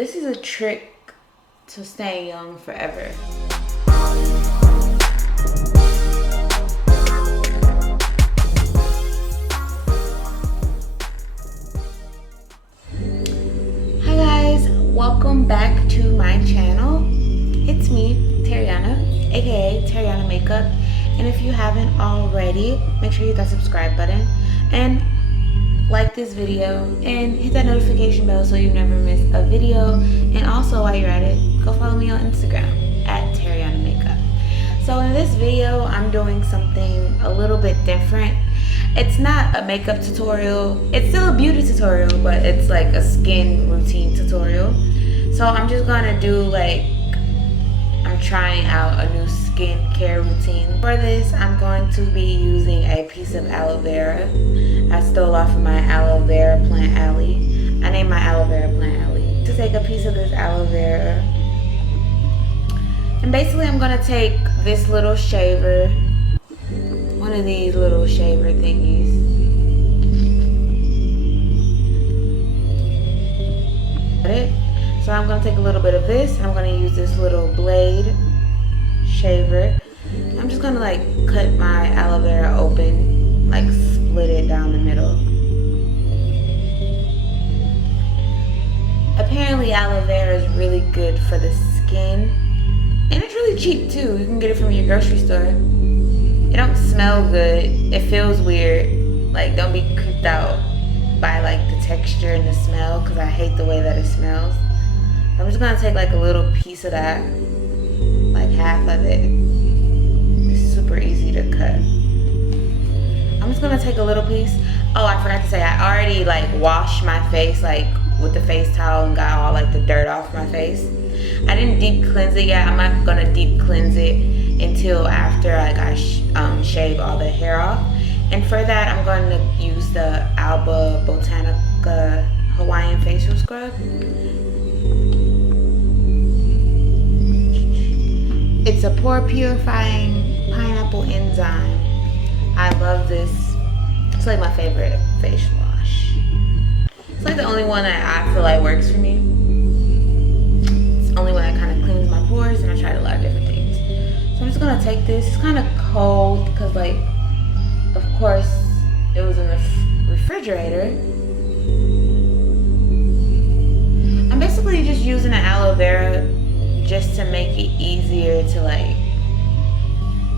This is a trick to stay young forever. Hi guys, welcome back to my channel. It's me, Terrionna, aka Terrionnamakeup. And if you haven't already, make sure you hit that subscribe button and like this video and hit that notification bell so you never miss a video. And also, while you're at it, go follow me on Instagram at Terrionnamakeup. So in this video, I'm doing something a little bit different. It's not a makeup tutorial. It's still a beauty tutorial, but it's like a skin routine tutorial. So I'm just gonna do like, I'm trying out a new skincare routine. For this, I'm going to be using a piece of aloe vera. I stole off of my aloe vera plant alley. I named my aloe vera plant alley. To take a piece of this aloe vera. And basically I'm gonna take this little shaver, one of these little shaver thingies. Got it? So I'm gonna take a little bit of this and I'm gonna use this little blade shaver. I'm just gonna like cut my aloe vera open, like split it down the middle. Apparently aloe vera is really good for the skin. And it's really cheap too. You can get it from your grocery store. It don't smell good. It feels weird. Like, don't be creeped out by like the texture and the smell, because I hate the way that it smells. I'm just gonna take like a little piece of that, like half of it. It's super easy to cut. I'm just gonna take a little piece. Oh, I forgot to say, I already like washed my face like with the face towel and got all like the dirt off my face. I didn't deep cleanse it yet. I'm not gonna deep cleanse it until after like I shave all the hair off. And for that, I'm going to use the Alba Botanica Hawaiian facial scrub. It's a pore purifying pineapple enzyme. I love this. It's like my favorite face wash. It's like the only one that I feel like works for me. It's the only one that kind of cleans my pores, and I tried a lot of different things. So I'm just gonna take this. It's kind of cold because, like, of course, it was in the refrigerator. I'm basically just using the aloe vera just to make it easier to like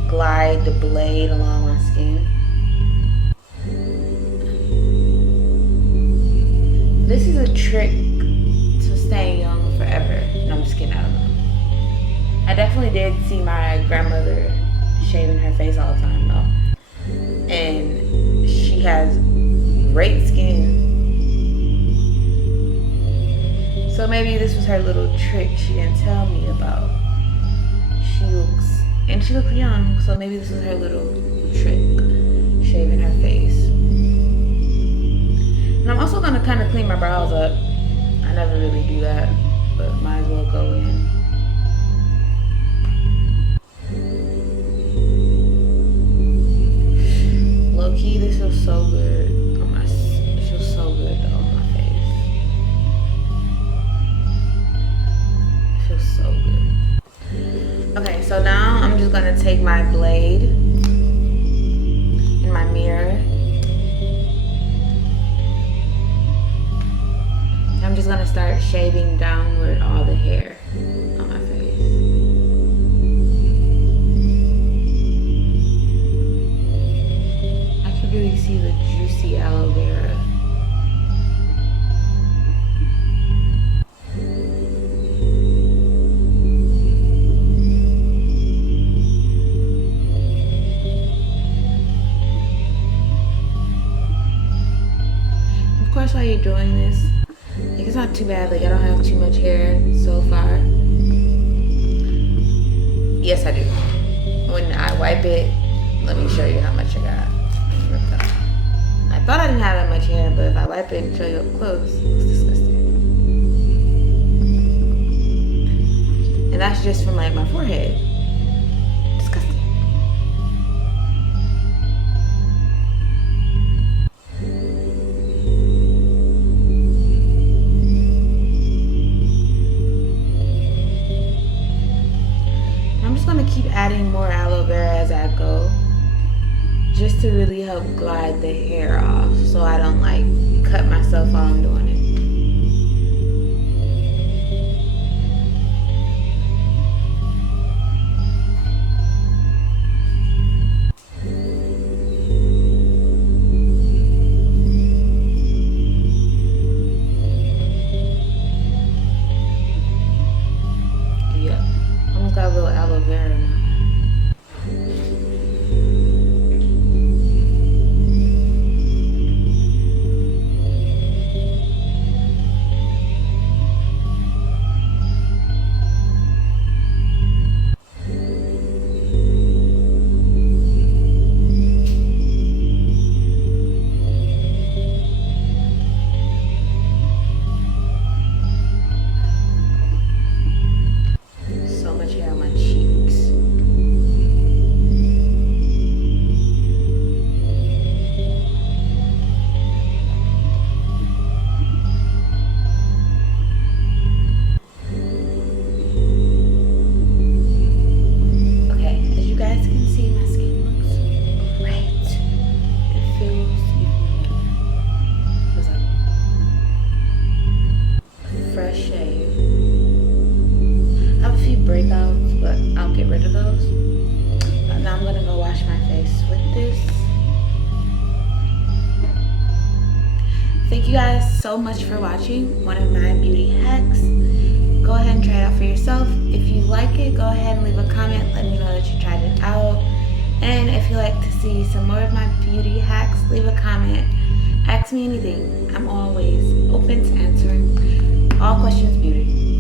glide the blade along my skin. This is a trick to staying young forever. No, I'm just kidding, I don't know. I definitely did see my grandmother shaving her face all the time though. And she has great skin. So maybe this was her little trick she didn't tell me about. She looks young, so maybe this was her little trick, shaving her face. And I'm also gonna kind of clean my brows up. I never really do that, but might as well go in. Low key, this feels so good on my. It feels so good though on my face. It feels so good. Okay, so now I'm just gonna take my blade in my mirror. I'm just gonna start shaving downward all the hair on my face. I can really see the juicy aloe vera. Of course, while you're doing this, like, it's not too bad. Like, I don't have too much hair so far. Yes, I do. When I wipe it, let me show you how much I got. I thought I didn't have that much hair, but if I wipe it and show you up close, it's disgusting. And that's just from like my forehead. Disgusting. adding more aloe vera as I go, just to really help glide the hair off so I don't like cut myself while I'm doing it. Got a little aloe vera now. So much hair on my cheeks. Breakouts, but I'll get rid of those. Now I'm gonna go wash my face with this. Thank you guys so much for watching one of my beauty hacks. Go ahead and try it out for yourself. If you like it, go ahead and leave a comment. Let me know that you tried it out. And if you like to see some more of my beauty hacks, leave a comment. Ask me anything. I'm always open to answering all questions beauty.